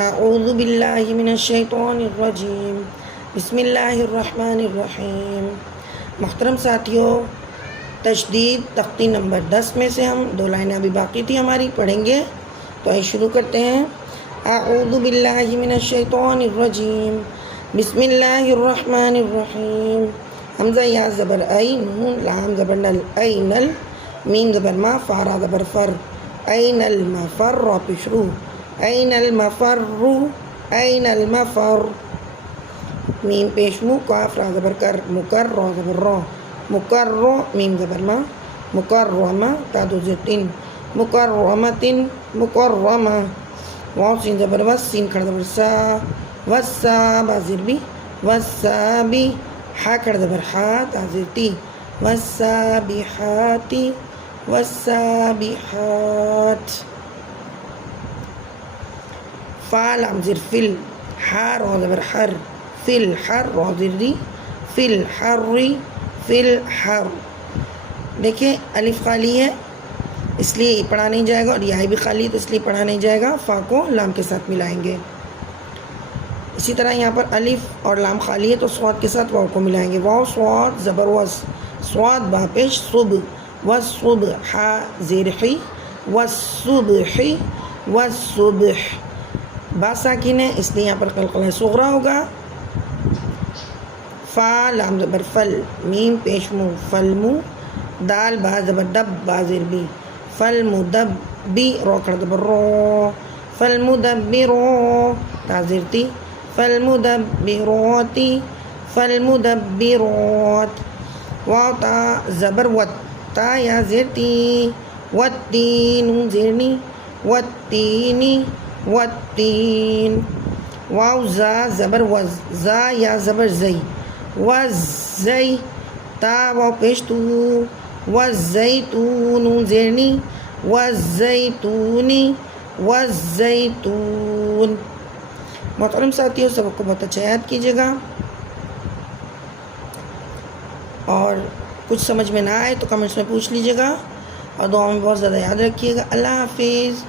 اعوذ باللہ من الشیطان الرجیم بسم اللہ الرحمن الرحیم۔ محترم ساتھیوں، تشدید تختی نمبر 10 میں سے ہم 2 لائنیں ابھی باقی تھی ہماری، پڑھیں گے تو آئیے شروع کرتے ہیں۔ اعوذ باللہ من الشیطان الرجیم بسم اللہ الرحمن الرحیم۔ حمزہ یا زبر ای، نون لام زبر نل، اینل میم زبر ما، فارا زبر فر، این المفر، را پیش رو، این المفر، این المفر، میم پیش مو، کاف را زبر کر، مکر را زبر را، مکر میم زبر ما، مکرمہ تا دو زیر تین، مکرمتن، مکرمہ، واو سین زبر وس، سین کھڑ زبر سا، وسا با زیر بی، وسا بی، ہا کھڑ زبر ہا تا زیر تی، والسابحاتی، والسابحات، فا لام زیر فل، ہا را زبر حر، فل حر، را زیر ری، فل حری، فل حر۔ دیکھیں الف خالی ہے اس لیے پڑھا نہیں جائے گا، اور یہ بھی خالی ہے تو اس لیے پڑھا نہیں جائے گا، فا کو لام کے ساتھ ملائیں گے۔ اسی طرح یہاں پر الف اور لام خالی ہے تو صاد کے ساتھ واو کو ملائیں گے، واو صاد زبر وس، صاد با پیش صب، والصبح زیر حی، والصبح، والصبح، با ساکن ہے اس لیے یہاں پر قلقلہ صغریٰ ہوگا۔ فا لام زبر فل، میم پیش مو، فلمو، دال با زبر دب، با زیر بی، فالمدب بی، رو کھڑ زبر رو، فالمدبرو تا زیر تی، فالمدبروتی، فالمدبرات، واو تا زبر وت، تا یا زیر تی، والتین زیرنی، والتینی، والتین، واو زا زبر وز، زا یا زبر زئی، وزئی، تا واو پیش تو، والزیتون زیرنی، والزیتونی، والزیتون۔ محترم ساتھیوں، سبق کو بہت اچھا یاد کیجیے گا، اور کچھ سمجھ میں نہ آئے تو کمنٹس میں پوچھ لیجیے گا، اور دعاؤں میں بہت زیادہ یاد رکھیے گا۔ اللہ حافظ۔